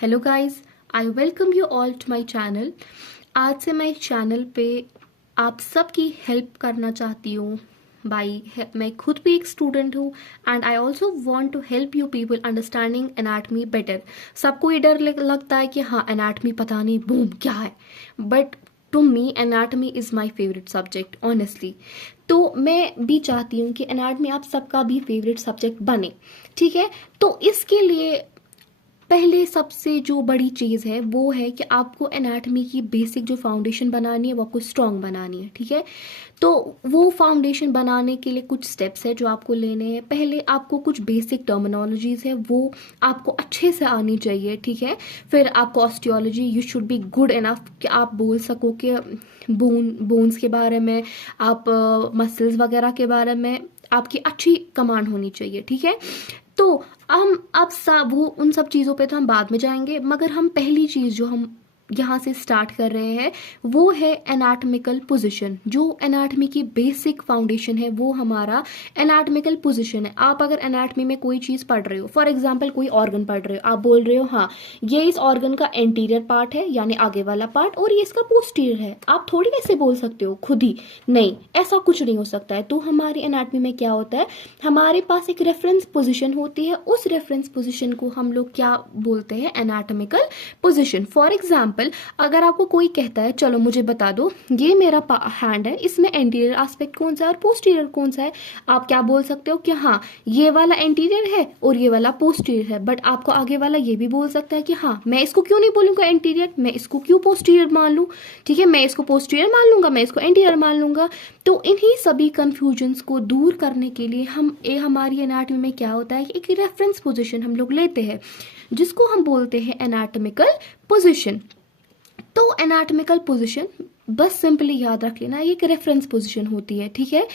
Hello guys, I welcome you all to my channel. आज से मैं इस चैनल पे आप सबकी हेल्प करना चाहती हूँ। मैं खुद भी एक स्टूडेंट हूँ and I also want to help you people understanding anatomy better. सबको ये डर लगता है कि हाँ एनाटमी पता नहीं बूम क्या है, but to me anatomy is my favourite subject honestly. तो मैं भी चाहती हूँ कि एनाटमी आप सबका भी फेवरेट सब्जेक्ट बने, ठीक है। तो इसके लिए पहले सबसे जो बड़ी चीज़ है वो है कि आपको एनाटमी की बेसिक जो फाउंडेशन बनानी है वो आपको स्ट्रॉन्ग बनानी है, ठीक है। तो वो फाउंडेशन बनाने के लिए कुछ स्टेप्स है जो आपको लेने हैं। पहले आपको कुछ बेसिक टर्मिनोलॉजीज है वो आपको अच्छे से आनी चाहिए, ठीक है। फिर आपको osteology you should be good enough कि आप बोल सको कि बोन्स के बारे में, आप मसल्स वगैरह के बारे में आपकी अच्छी कमांड होनी चाहिए, ठीक है। तो हम अब सब वो उन सब चीज़ों पे तो हम बाद में जाएंगे, मगर हम पहली चीज़ जो हम यहाँ से स्टार्ट कर रहे हैं वो है एनाटॉमिकल पोजीशन। जो एनाटॉमी की बेसिक फाउंडेशन है वो हमारा एनाटॉमिकल पोजीशन है। आप अगर एनाटॉमी में कोई चीज़ पढ़ रहे हो, फॉर एग्जांपल कोई ऑर्गन पढ़ रहे हो, आप बोल रहे हो हाँ ये इस ऑर्गन का एंटीरियर पार्ट है यानी आगे वाला पार्ट और ये इसका पोस्टीरियर है, आप थोड़ी ऐसे बोल सकते हो खुद ही, नहीं ऐसा कुछ नहीं हो सकता है। तो हमारी एनाटॉमी में क्या होता है, हमारे पास एक रेफरेंस पोजीशन होती है, उस रेफरेंस पोजीशन को हम लोग क्या बोलते हैं, एनाटॉमिकल पोजीशन। फॉर एग्जांपल अगर आपको कोई कहता है चलो मुझे बता दो ये मेरा हैंड है, इसमें एंटीरियर एस्पेक्ट कौन सा है और पोस्टीरियर कौन सा है, आप क्या बोल सकते हो कि हाँ ये वाला एंटीरियर है और ये वाला पोस्टीरियर है। बट आपको आगे वाला ये भी बोल सकता है कि हाँ मैं इसको क्यों नहीं बोलूंगा एंटीरियर, मैं इसको क्यों पोस्टीरियर मान लूं, ठीक है, मैं इसको पोस्टीरियर मान लूंगा, मैं इसको एंटीरियर मान लूंगा। तो इन्हीं सभी कंफ्यूजन्स को दूर करने के लिए हमारी एनाटॉमी में क्या होता है कि एक रेफरेंस पोजीशन हम लोग लेते हैं जिसको हम बोलते हैं एनाटॉमिकल पोजीशन। तो एनाटॉमिकल पोजीशन बस सिंपली याद रख लेना, ये एक रेफरेंस पोजीशन होती है, ठीक है।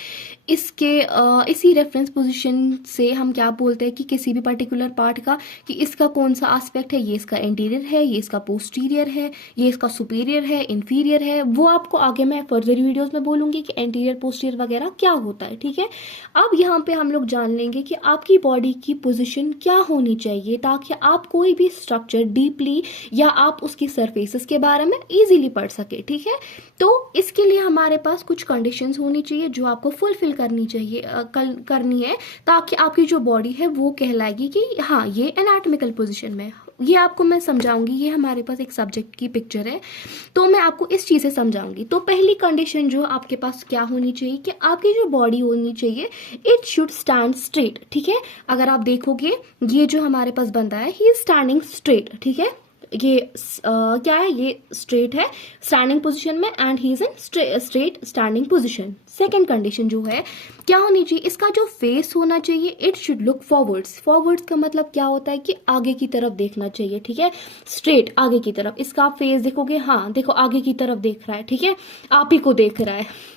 इसी रेफरेंस पोजीशन से हम क्या बोलते हैं कि किसी भी पर्टिकुलर पार्ट का कि इसका कौन सा एस्पेक्ट है, ये इसका एंटीरियर है, ये इसका पोस्टीरियर है, ये इसका सुपीरियर है, इंफीरियर है। वो आपको आगे मैं फर्दर वीडियोस में बोलूंगी कि एंटीरियर पोस्टीरियर वगैरह क्या होता है, ठीक है। अब यहाँ पे हम लोग जान लेंगे कि आपकी बॉडी की पोजिशन क्या होनी चाहिए ताकि आप कोई भी स्ट्रक्चर डीपली या आप उसकी सरफेसेस के बारे में इजीली पढ़ सके, ठीक है। तो इसके लिए हमारे पास कुछ कंडीशंस होनी चाहिए जो आपको फुलफिल करनी है ताकि आपकी जो बॉडी है वो कहलाएगी कि हाँ ये एनाटॉमिकल पोजीशन में। ये आपको मैं समझाऊंगी, ये हमारे पास एक सब्जेक्ट की पिक्चर है तो मैं आपको इस चीज़ से समझाऊंगी। तो पहली कंडीशन जो आपके पास क्या होनी चाहिए कि आपकी जो बॉडी होनी चाहिए इट शुड स्टैंड स्ट्रेट, ठीक है। अगर आप देखोगे ये जो हमारे पास बंदा है ही इज स्टैंडिंग स्ट्रेट, ठीक है। ये क्या है, ये स्ट्रेट है स्टैंडिंग पोजीशन में and he is in straight standing position. Second condition जो है क्या होनी चाहिए, इसका जो फेस होना चाहिए it should look forwards. Forwards का मतलब क्या होता है कि आगे की तरफ देखना चाहिए, ठीक है, स्ट्रेट आगे की तरफ। इसका आप फेस देखोगे, हाँ देखो आगे की तरफ देख रहा है, ठीक है, आप ही को देख रहा है।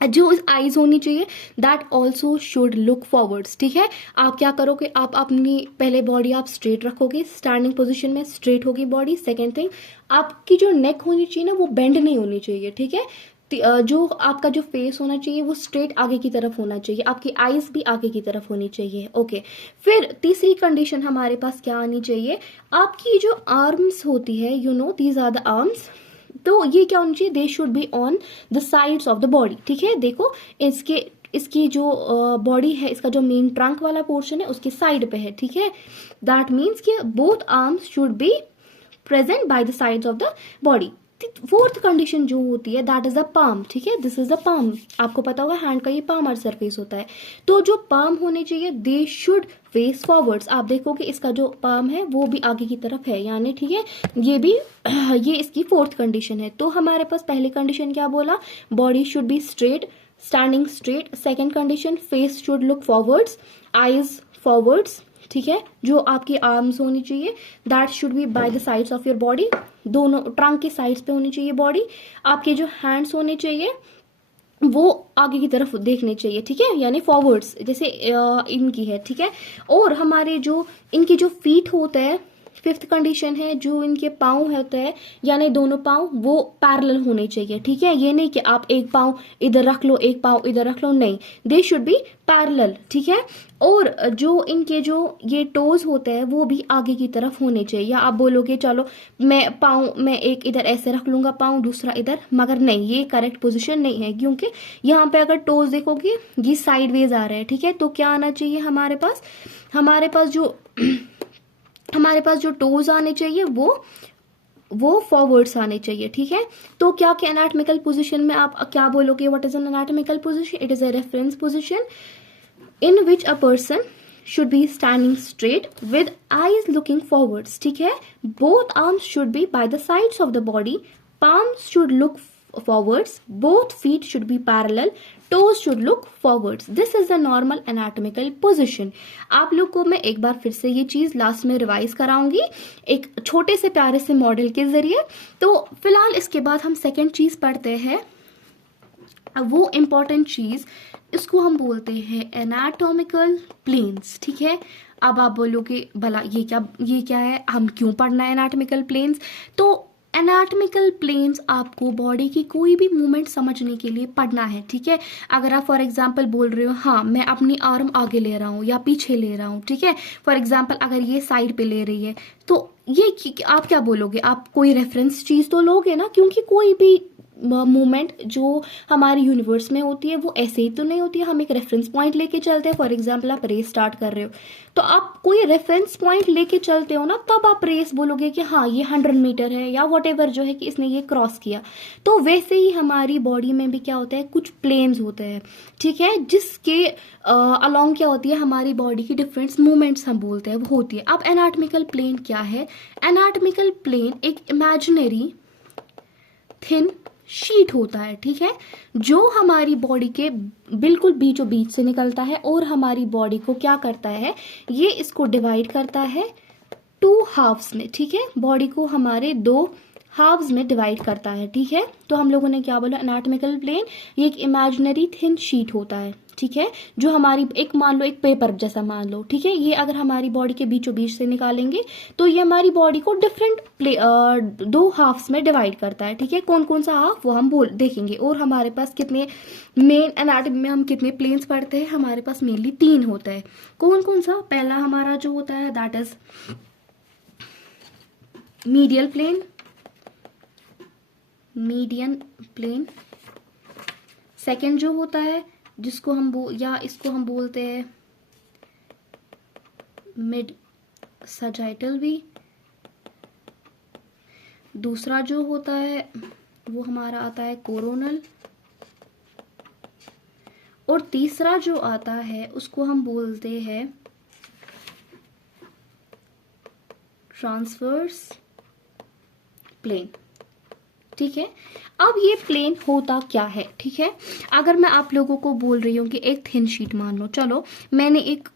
जो आईज होनी चाहिए that also should look forwards, ठीक है। आप क्या करोगे, आप अपनी पहले बॉडी आप स्ट्रेट रखोगे, स्टैंडिंग पोजीशन में स्ट्रेट होगी बॉडी। सेकेंड थिंग आपकी जो नेक होनी चाहिए ना वो बेंड नहीं होनी चाहिए, ठीक है। जो आपका जो फेस होना चाहिए वो स्ट्रेट आगे की तरफ होना चाहिए, आपकी आईज भी आगे की तरफ होनी चाहिए, ओके। फिर तीसरी कंडीशन हमारे पास क्या आनी चाहिए, आपकी जो आर्म्स होती है you know these are the arms, तो ये क्या होनी चाहिए, they should be on the sides of the body, ठीक है। देखो इसकी जो बॉडी है, इसका जो मेन ट्रंक वाला पोर्शन है उसके साइड पे है, ठीक है। दैट मीन्स कि both arms should be present by the sides of the body. Fourth condition जो होती है दैट इज द पाम, ठीक है, दिस इज द पाम। आपको पता होगा हैंड का ये पामर सरफेस होता है, तो जो पाम होने चाहिए दे शुड फेस फॉरवर्ड्स। आप देखोगे इसका जो पाम है वो भी आगे की तरफ है यानी, ठीक है, ये भी ये इसकी फोर्थ कंडीशन है। तो हमारे पास पहली कंडीशन क्या बोला, body should be straight standing straight. Second condition face should look forwards, eyes forwards, ठीक है। जो आपकी आर्म्स होनी चाहिए that should be by the sides of your body, दोनों ट्रंक के साइड्स पे होनी चाहिए बॉडी। आपके जो हैंड्स होने चाहिए वो आगे की तरफ देखने चाहिए, ठीक है, यानी फॉरवर्ड्स जैसे इनकी है, ठीक है। और हमारे जो इनकी जो फीट होते हैं फिफ्थ कंडीशन है, जो इनके पाँव होते हैं यानी दोनों पाँव वो पैरेलल होने चाहिए, ठीक है। ये नहीं कि आप एक पाँव इधर रख लो एक पाँव इधर रख लो, नहीं, दे शुड बी पैरेलल, ठीक है। और जो इनके जो ये टोज होते हैं वो भी आगे की तरफ होने चाहिए। या आप बोलोगे चलो मैं एक इधर ऐसे रख लूंगा पाँव, दूसरा इधर, मगर नहीं, ये करेक्ट पोजीशन नहीं है, क्योंकि यहाँ पे अगर टोज देखोगे ये साइडवेज आ रहे हैं, ठीक है। तो क्या आना चाहिए हमारे पास, हमारे पास जो टोज आने चाहिए वो फॉरवर्ड्स आने चाहिए, ठीक है। तो क्या कि एनाटॉमिकल पोजीशन में आप क्या बोलोगे, what is an anatomical position? It is a reference position in which a person should be standing straight with eyes looking forwards, ठीक है। Both arms should be by the sides of the body, palms should look forwards, both feet should be parallel, toes should look forwards. This is the normal anatomical position. आप लोग को मैं एक बार फिर से ये चीज लास्ट में रिवाइज कराऊंगी एक छोटे से प्यारे से मॉडल के जरिए। तो फिलहाल इसके बाद हम सेकेंड चीज पढ़ते हैं, वो इम्पॉर्टेंट चीज, इसको हम बोलते हैं एनाटॉमिकल प्लेन्स, ठीक है। अब आप बोलोगे भला ये क्या है, हम क्यों पढ़ना है एनाटॉमिकल प्लेन्स? तो एनाटॉमिकल प्लेन्स आपको बॉडी की कोई भी मूवमेंट समझने के लिए पढ़ना है, ठीक है। अगर आप फॉर एग्जांपल बोल रहे हो हाँ मैं अपनी आर्म आगे ले रहा हूँ या पीछे ले रहा हूँ, ठीक है। फॉर एग्जांपल अगर ये साइड पे ले रही है तो ये आप क्या बोलोगे, आप कोई रेफरेंस चीज तो लोगे ना, क्योंकि कोई भी मूवमेंट जो हमारे यूनिवर्स में होती है वो ऐसे ही तो नहीं होती है, हम एक रेफरेंस पॉइंट लेके चलते हैं। फॉर एग्जांपल आप रेस स्टार्ट कर रहे हो तो आप कोई रेफरेंस पॉइंट लेके चलते हो ना, तब आप रेस बोलोगे कि हाँ ये 100 मीटर है या व्हाटएवर जो है कि इसने ये क्रॉस किया। तो वैसे ही हमारी बॉडी में भी क्या होता है, कुछ प्लेन्स होते हैं, ठीक है, जिसके अलोंग क्या होती है हमारी बॉडी की डिफरेंट मूवमेंट्स हम बोलते हैं वो होती है। अब एनाटॉमिकल प्लेन क्या है? एनाटॉमिकल प्लेन एक इमेजिनरी थिन शीट होता है, ठीक है, जो हमारी बॉडी के बिल्कुल बीचों बीच से निकलता है और हमारी बॉडी को क्या करता है, ये इसको डिवाइड करता है 2 हाफ्स में, ठीक है। बॉडी को हमारे 2 हाफ्स में डिवाइड करता है, ठीक है। तो हम लोगों ने क्या बोला, एनाटॉमिकल प्लेन ये एक इमेजिनरी थिन शीट होता है, ठीक है, जो हमारी एक मान लो एक पेपर जैसा मान लो, ठीक है। ये अगर हमारी बॉडी के बीचों बीच से निकालेंगे तो ये हमारी बॉडी को डिफरेंट 2 हाफ्स में डिवाइड करता है, ठीक है। कौन कौन सा हाफ वो हम देखेंगे। और हमारे पास कितने मेन एनाटॉमी में हम कितने प्लेन्स पढ़ते हैं, हमारे पास मेनली 3 होता है। कौन कौन सा? पहला हमारा जो होता है that is median plane. Second जो होता है जिसको हम इसको हम बोलते हैं मिड सजाइटल भी। दूसरा जो होता है वो हमारा आता है कोरोनल। और तीसरा जो आता है उसको हम बोलते हैं ट्रांसवर्स प्लेन, ठीक है। अब ये प्लेन होता क्या है, ठीक है। अगर मैं आप लोगों को बोल रही हूँ कि एक थिन शीट मान लो, चलो मैंने एक,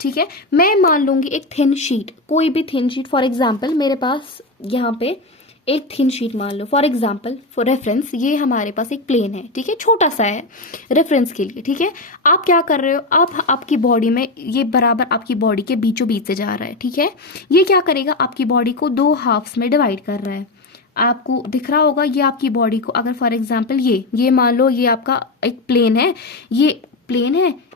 ठीक है, मैं मान लूंगी एक थिन शीट, कोई भी थिन शीट। फॉर एग्जांपल मेरे पास यहाँ पे एक थिन शीट मान लो, फॉर एग्जांपल फॉर रेफरेंस ये हमारे पास एक प्लेन है, ठीक है, छोटा सा है रेफरेंस के लिए, ठीक है। आप क्या कर रहे हो, आप आपकी बॉडी में ये बराबर आपकी बॉडी के बीचों बीच से जा रहा है, ठीक है। ये क्या करेगा, आपकी बॉडी को 2 हाफ्स में डिवाइड कर रहा है। आपको दिख रहा होगा ये आपकी बॉडी को, अगर फॉर एग्जांपल ये मान लो ये आपका एक प्लेन है,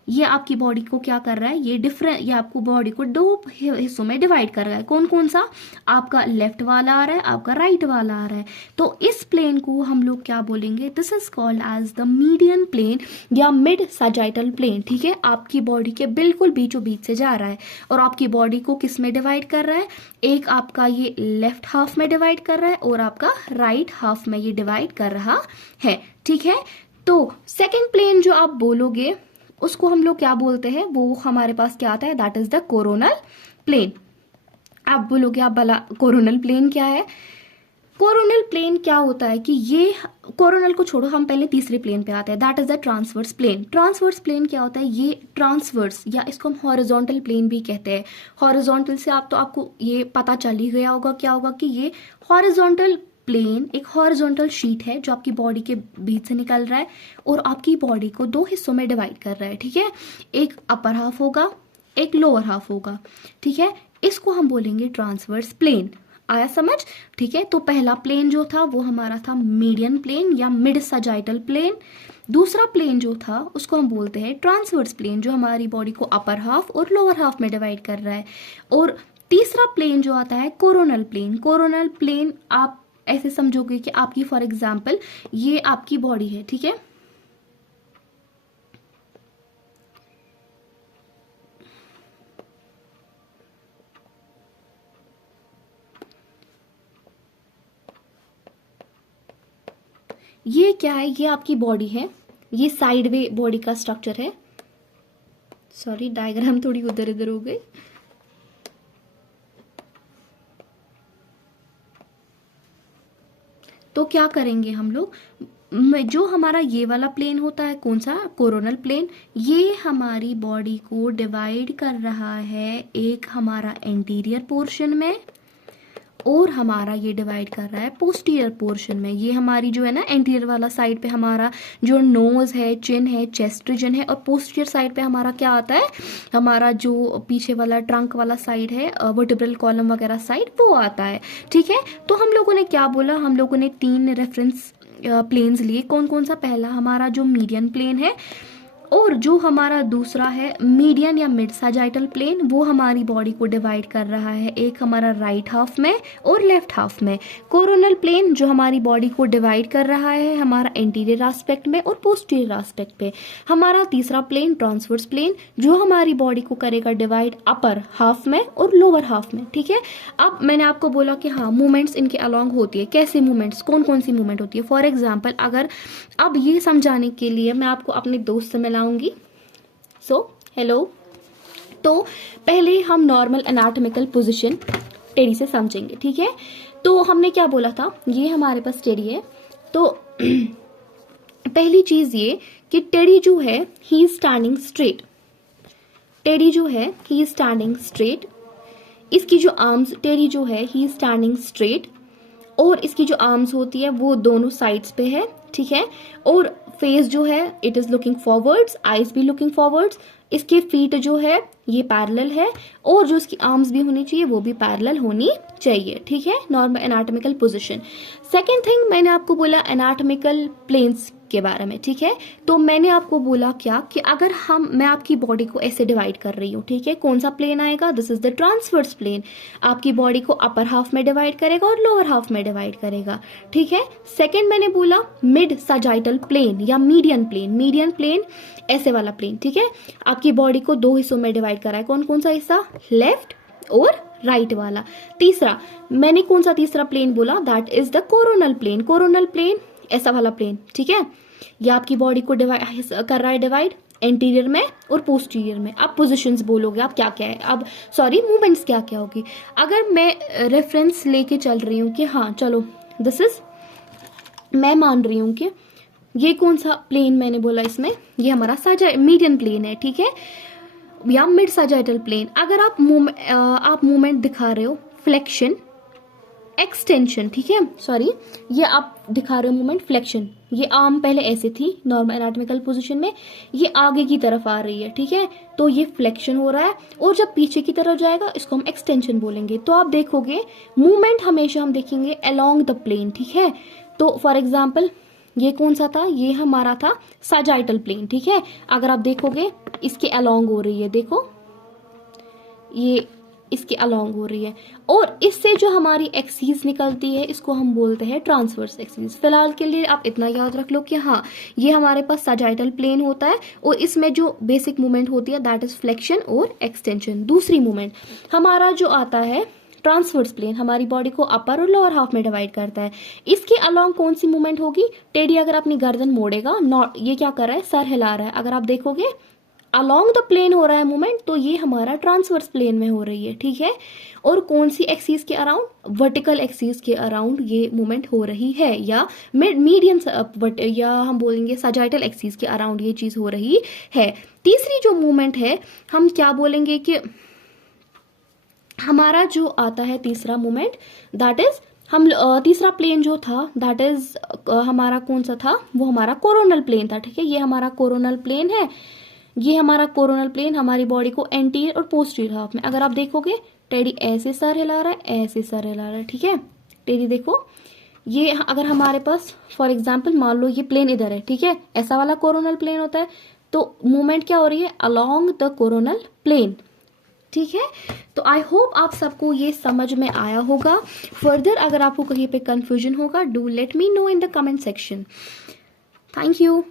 ये आपकी बॉडी को क्या कर रहा है, ये आपको बॉडी को 2 हिस्सों में डिवाइड कर रहा है। कौन कौन सा? आपका लेफ्ट वाला आ रहा है, आपका राइट वाला आ रहा है। तो इस प्लेन को हम लोग क्या बोलेंगे, this is called as the median plane या मिड सजाइटल प्लेन, ठीक है। आपकी बॉडी के बिल्कुल बीचों बीच से जा रहा है और आपकी बॉडी को किस में डिवाइड कर रहा है, एक आपका ये लेफ्ट हाफ में डिवाइड कर रहा है और आपका राइट हाफ में ये डिवाइड कर रहा है, ठीक है। तो सेकेंड प्लेन जो आप बोलोगे उसको हम लोग क्या बोलते हैं, वो हमारे पास क्या आता है, that is the coronal plane. आप बोलोगे आप भला कोरोनल प्लेन क्या है? कोरोनल प्लेन क्या होता है कि ये कोरोनल को छोड़ो, हम पहले तीसरे प्लेन पे आते हैं, that is the transverse plane. Transverse plane क्या होता है, ये ट्रांसवर्स या इसको हम हॉरिजॉन्टल प्लेन भी कहते हैं। हॉरिजॉन्टल से आपको ये पता चल ही गया होगा क्या होगा कि ये हॉरिजॉन्टल प्लेन एक हॉरिजॉन्टल शीट है जो आपकी बॉडी के बीच से निकल रहा है और आपकी बॉडी को 2 हिस्सों में डिवाइड कर रहा है, ठीक है। एक अपर हाफ होगा एक लोअर हाफ होगा, ठीक है। इसको हम बोलेंगे ट्रांसवर्स प्लेन। आया समझ, ठीक है। तो पहला प्लेन जो था वो हमारा था मीडियन प्लेन या मिड सजाइटल प्लेन। दूसरा प्लेन जो था उसको हम बोलते हैं ट्रांसवर्स प्लेन, जो हमारी बॉडी को अपर हाफ और लोअर हाफ में डिवाइड कर रहा है। और तीसरा प्लेन जो आता है कोरोनल प्लेन। कोरोनल प्लेन आप ऐसे समझोगे कि आपकी फॉर एग्जाम्पल ये आपकी बॉडी है, ठीक है। ये क्या है, ये आपकी बॉडी है, ये साइड वे बॉडी का स्ट्रक्चर है। सॉरी डायग्राम थोड़ी उधर इधर हो गई। तो क्या करेंगे हम लोग, जो हमारा ये वाला प्लेन होता है, कौन सा, कोरोनल प्लेन, ये हमारी बॉडी को डिवाइड कर रहा है एक हमारा एंटीरियर पोर्शन में और हमारा ये डिवाइड कर रहा है पोस्टीरियर पोर्शन में। ये हमारी जो है ना एंटीरियर वाला साइड पे हमारा जो नोज है, चिन है, चेस्ट रीजन है, और पोस्टीरियर साइड पे हमारा क्या आता है, हमारा जो पीछे वाला ट्रंक वाला साइड है, वर्टिब्रल कॉलम वगैरह साइड, वो आता है, ठीक है। तो हम लोगों ने क्या बोला, हम लोगों ने 3 रेफरेंस प्लेन्स लिए। कौन कौन सा, पहला हमारा जो मीडियन प्लेन है, और जो हमारा दूसरा है मीडियन या मिड सजाइटल प्लेन, वो हमारी बॉडी को डिवाइड कर रहा है एक हमारा राइट हाफ में और लेफ्ट हाफ में। कोरोनल प्लेन जो हमारी बॉडी को डिवाइड कर रहा है हमारा एंटीरियर एस्पेक्ट में और पोस्टीरियर एस्पेक्ट पे। हमारा तीसरा प्लेन ट्रांसवर्स प्लेन, जो हमारी बॉडी को करेगा डिवाइड अपर हाफ में और लोअर हाफ में, ठीक है। अब मैंने आपको बोला कि हाँ मूवमेंट्स इनके अलॉन्ग होती है। कैसे मूवमेंट्स, कौन कौन सी मूवमेंट होती है, फॉर एग्जाम्पल अगर अब ये समझाने के लिए मैं आपको अपने दोस्त से मिलाऊंगी। सो हेलो, तो पहले हम नॉर्मल एनाटॉमिकल पोजीशन टेडी से समझेंगे, ठीक है। तो हमने क्या बोला था, ये हमारे पास टेडी है। तो पहली चीज ये कि टेडी जो है he is standing straight. Teddy जो है ही इज स्टैंडिंग स्ट्रेट। इसकी जो आर्म्स, टेडी जो है ही इज स्टैंडिंग स्ट्रेट, और इसकी जो आर्म्स होती है वो दोनों साइड्स पे है, ठीक है। और फेस जो है it is looking forwards, eyes भी लुकिंग फॉरवर्ड्स। इसके फीट जो है ये पैरेलल है, और जो इसकी आर्म्स भी होनी चाहिए वो भी पैरेलल होनी चाहिए, ठीक है। Normal anatomical position. Second thing मैंने आपको बोला एनाटॉमिकल प्लेन्स के बारे में, ठीक है। तो मैंने आपको बोला क्या कि अगर मैं आपकी बॉडी को ऐसे डिवाइड कर रही हूँ, ठीक है, कौन सा प्लेन आएगा, this is the transverse plane. आपकी बॉडी को अपर हाफ में डिवाइड करेगा और लोअर हाफ में डिवाइड करेगा, ठीक है। सेकेंड मैंने बोला मिड सजाइटल प्लेन या मीडियन प्लेन। मीडियन प्लेन ऐसे वाला प्लेन, ठीक है, आपकी बॉडी को 2 हिस्सों में डिवाइड करा है। कौन कौन सा हिस्सा, लेफ्ट और राइट वाला। तीसरा मैंने कौन सा तीसरा प्लेन बोला, that is the coronal plane. Coronal plane ऐसा वाला प्लेन, ठीक है, ये आपकी बॉडी को डिवाइड कर रहा है, डिवाइड एंटीरियर में और पोस्टीरियर में। अब पोजीशंस बोलोगे आप क्या क्या है, अब सॉरी मूवमेंट्स क्या क्या होगी। अगर मैं रेफरेंस लेके चल रही हूँ कि हाँ चलो दिस इज, मैं मान रही हूँ कि ये कौन सा प्लेन मैंने बोला, इसमें ये हमारा मीडियन प्लेन है, ठीक है, या मिड सजाइटल प्लेन। अगर आप मूवमेंट दिखा रहे हो, फ्लेक्शन, एक्सटेंशन, ठीक है, सॉरी ये आप दिखा रहे हो मूवमेंट फ्लेक्शन, ये आर्म पहले ऐसे थी नॉर्मल एनाटॉमिकल पोजीशन में, ये आगे की तरफ आ रही है, ठीक है, तो ये फ्लेक्शन हो रहा है। और जब पीछे की तरफ जाएगा इसको हम एक्सटेंशन बोलेंगे। तो आप देखोगे मूवमेंट हमेशा हम देखेंगे अलोंग द प्लेन, ठीक है। तो फॉर एग्जाम्पल ये कौन सा था, ये हमारा था सजाइटल प्लेन, ठीक है। अगर आप देखोगे इसके अलोंग हो रही है, देखो ये इसके अलोंग हो रही है, और इससे जो हमारी एक्सिस निकलती है इसको हम बोलते हैं ट्रांसवर्स एक्सिस। फिलहाल के लिए आप इतना याद रख लो कि हाँ ये हमारे पास सजाइटल प्लेन होता है, और इसमें जो बेसिक मूवमेंट होती है दैट इज फ्लेक्शन और एक्सटेंशन। दूसरी मूवमेंट हमारा जो आता है ट्रांसवर्स प्लेन, हमारी बॉडी को अपर और लोअर हाफ में डिवाइड करता है। इसके अलोंग कौन सी मूवमेंट होगी, टेडी अगर अपनी गर्दन मोड़ेगा, नॉट ये क्या कर रहा है, सर हिला रहा है, अगर आप देखोगे अलोंग द प्लेन हो रहा है मूवमेंट, तो ये हमारा ट्रांसवर्स प्लेन में हो रही है, ठीक है। और कौन सी एक्सिस के अराउंड, वर्टिकल एक्सिस के अराउंड ये मूवमेंट हो रही है, या मीडियम या हम बोलेंगे सजाइटल एक्सिस के अराउंड ये चीज हो रही है। तीसरी जो मूवमेंट है हम क्या बोलेंगे कि हमारा जो आता है तीसरा मूवमेंट, दैट इज हम तीसरा प्लेन जो था दैट इज हमारा कौन सा था, वो हमारा कोरोनल प्लेन था, ठीक है। ये हमारा कोरोनल प्लेन है, ये हमारा कोरोनल प्लेन हमारी बॉडी को एंटीरियर और पोस्टीरियर हाफ में, अगर आप देखोगे टेडी ऐसे सर हिला रहा है, ऐसे सर हिला रहा है, ठीक है। टेडी देखो, ये अगर हमारे पास फॉर एग्जाम्पल मान लो ये प्लेन इधर है, ठीक है, ऐसा वाला कोरोनल प्लेन होता है, तो मूवमेंट क्या हो रही है, अलोंग द कोरोनल प्लेन, ठीक है। तो आई होप आप सबको ये समझ में आया होगा। फर्दर अगर आपको कहीं पे कंफ्यूजन होगा, do let me know in the comment section. Thank you.